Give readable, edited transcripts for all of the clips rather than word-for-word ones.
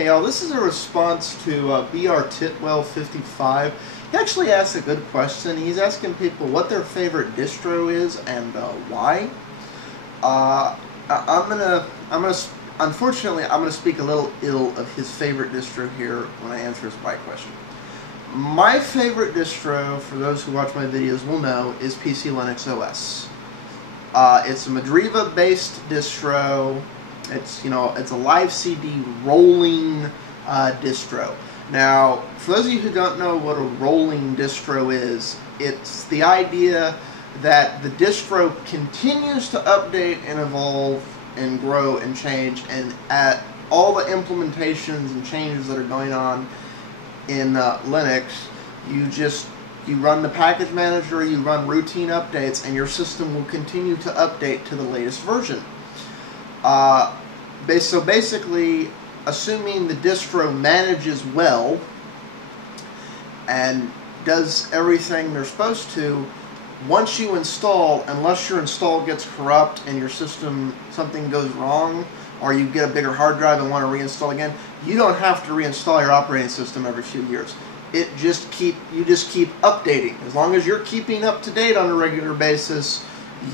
Hey y'all, this is a response to Brtidwell55. He actually asked a good question. He's asking people what their favorite distro is and why. Unfortunately, I'm gonna speak a little ill of his favorite distro here when I answer his why question. My favorite distro, for those who watch my videos will know, is PC Linux OS. It's a Brtidwell-based distro. It's a live CD rolling distro. Now, for those of you who don't know what a rolling distro is, it's the idea that the distro continues to update and evolve and grow and change, and at all the implementations and changes that are going on in Linux, you run the package manager, you run routine updates, and your system will continue to update to the latest version. So basically, assuming the distro manages well and does everything they're supposed to, once you install, unless your install gets corrupt and your system, something goes wrong, or you get a bigger hard drive and want to reinstall again, you don't have to reinstall your operating system every few years. You just keep updating. As long as you're keeping up to date on a regular basis,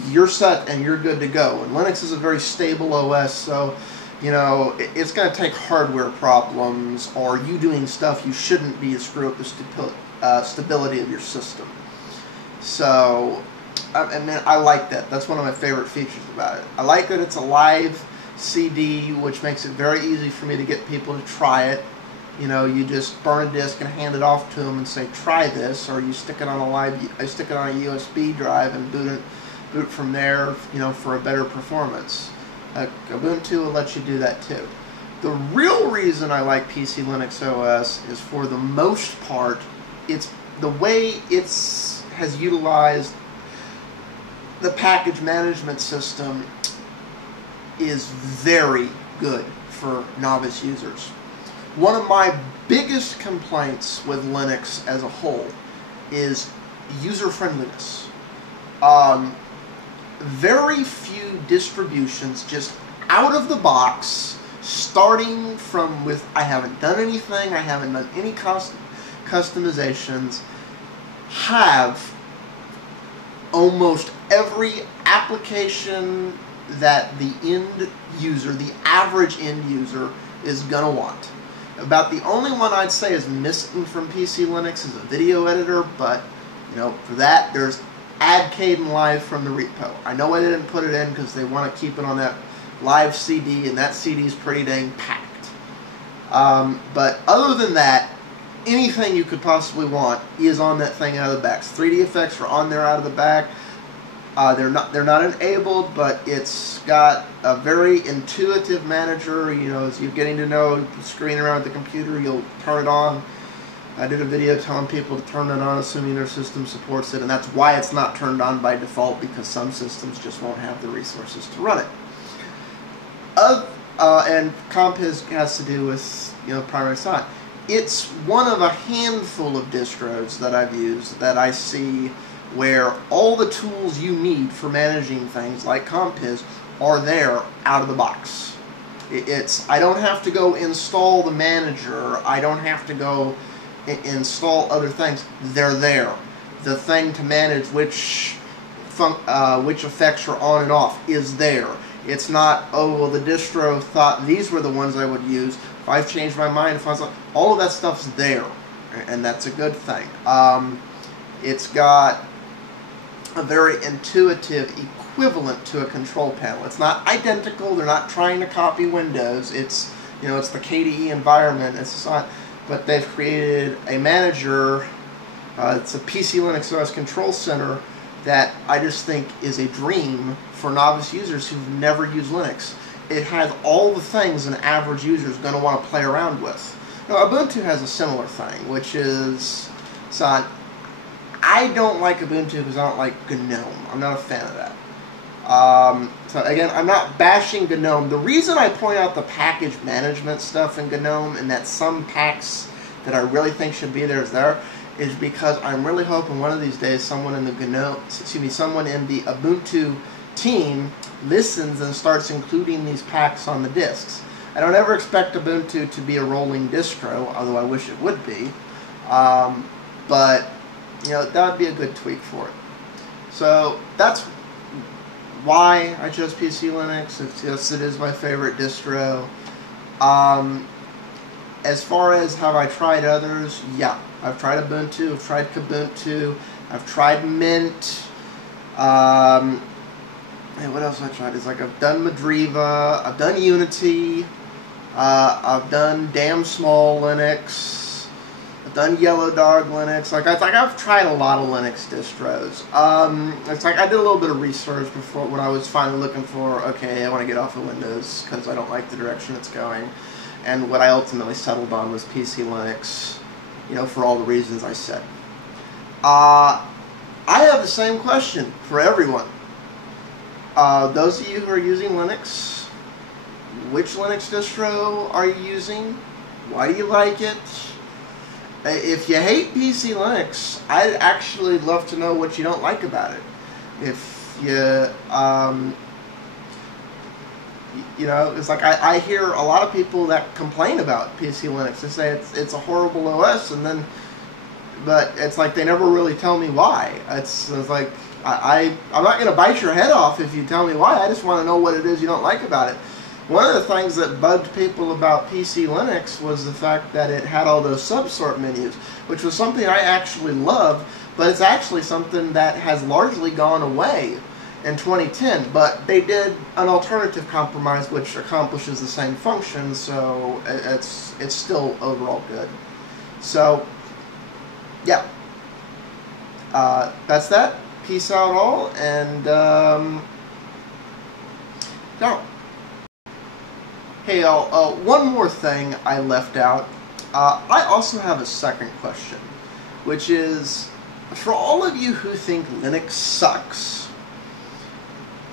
you're set and you're good to go. And Linux is a very stable OS, so it's going to take hardware problems or you doing stuff you shouldn't be to screw up the stability of your system. So, I like that. That's one of my favorite features about it. I like that it's a live CD, which makes it very easy for me to get people to try it. You just burn a disc and hand it off to them and say, try this, or you stick it on I stick it on a USB drive and boot from there, for a better performance. Ubuntu will let you do that too. The real reason I like PC Linux OS is, for the most part, it's the way has utilized the package management system is very good for novice users. One of my biggest complaints with Linux as a whole is user-friendliness. Very few distributions, just out of the box, starting from I haven't done anything, I haven't done any customizations, have almost every application that the end user, the average end user, is gonna want. About the only one I'd say is missing from PC Linux is a video editor, but for that there's Add Caden Live from the repo. I know I didn't put it in because they want to keep it on that live CD, and that CD is pretty dang packed. But other than that, anything you could possibly want is on that thing out of the back. 3D effects are on there out of the back. They're not enabled, but it's got a very intuitive manager. As you're getting to know, screwing around with the computer, you'll turn it on. I did a video telling people to turn it on, assuming their system supports it, and that's why it's not turned on by default, because some systems just won't have the resources to run it. And comp has to do with primary sign. It's one of a handful of distros that I've used that I see where all the tools you need for managing things like Compiz are there out of the box. I don't have to go install the manager. I don't have to go install other things. They're there. The thing to manage which effects are on and off is there. It's not, oh, well, the distro thought these were the ones I would use. If I've changed my mind, all of that stuff's there, and that's a good thing. It's got a very intuitive equivalent to a control panel. It's not identical. They're not trying to copy Windows. It's it's the KDE environment. It's not, but they've created a manager. It's a PC Linux OS control center that I just think is a dream for novice users who've never used Linux. It has all the things an average user is going to want to play around with. Now, Ubuntu has a similar thing, which is, I don't like Ubuntu because I don't like GNOME. I'm not a fan of that. So again, I'm not bashing GNOME. The reason I point out the package management stuff in GNOME, and that some packs that I really think should be there is because I'm really hoping one of these days someone in the Ubuntu team listens and starts including these packs on the disks. I don't ever expect Ubuntu to be a rolling distro, although I wish it would be. But, you know, that would be a good tweak for it. So that's why I chose PC Linux. Yes, it is my favorite distro. As far as have I tried others, yeah. I've tried Ubuntu, I've tried Kubuntu, I've tried Mint. And what else have I tried? It's like I've done Madriva, I've done Unity, I've done Damn Small Linux, I've done Yellow Dog Linux. I've tried a lot of Linux distros. It's like I did a little bit of research before when I was finally looking for, okay, I want to get off of Windows because I don't like the direction it's going. And what I ultimately settled on was PC Linux, you know, for all the reasons I said. I have the same question for everyone. Those of you who are using Linux, which Linux distro are you using? Why do you like it? If you hate PC Linux, I'd actually love to know what you don't like about it. If you, you know, it's like I hear a lot of people that complain about PC Linux. They say it's a horrible OS, but it's like they never really tell me why. It's like I'm not going to bite your head off if you tell me why. I just want to know what it is you don't like about it. One of the things that bugged people about PC Linux was the fact that it had all those subsort menus, which was something I actually loved, but it's actually something that has largely gone away in 2010. But they did an alternative compromise which accomplishes the same function, so it's still overall good. So, yeah. That's that. Peace out all, and ciao. Hey y'all, one more thing I left out. I also have a second question, which is, for all of you who think Linux sucks,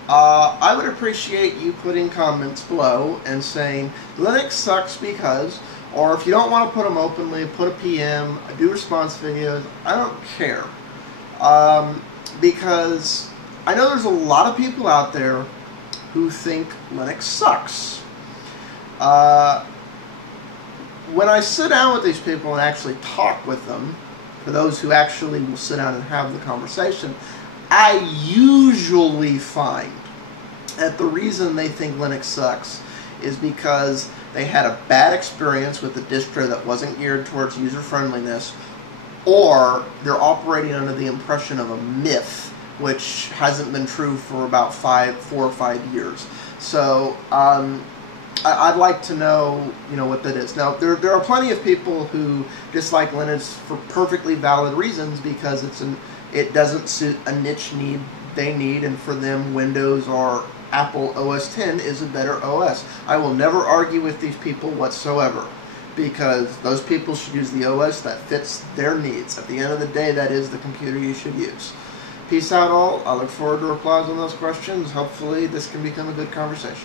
I would appreciate you putting comments below and saying, Linux sucks because, or if you don't want to put them openly, put a PM, do response videos, I don't care. Because I know there's a lot of people out there who think Linux sucks. When I sit down with these people and actually talk with them, for those who actually will sit down and have the conversation, I usually find that the reason they think Linux sucks is because they had a bad experience with a distro that wasn't geared towards user-friendliness, or they're operating under the impression of a myth, which hasn't been true for about 4 or 5 years. So, I'd like to know, you know, what that is. Now, there are plenty of people who dislike Linux for perfectly valid reasons because it doesn't suit a niche need they need, and for them, Windows or Apple OS X is a better OS. I will never argue with these people whatsoever, because those people should use the OS that fits their needs. At the end of the day, that is the computer you should use. Peace out all. I look forward to replies on those questions. Hopefully this can become a good conversation.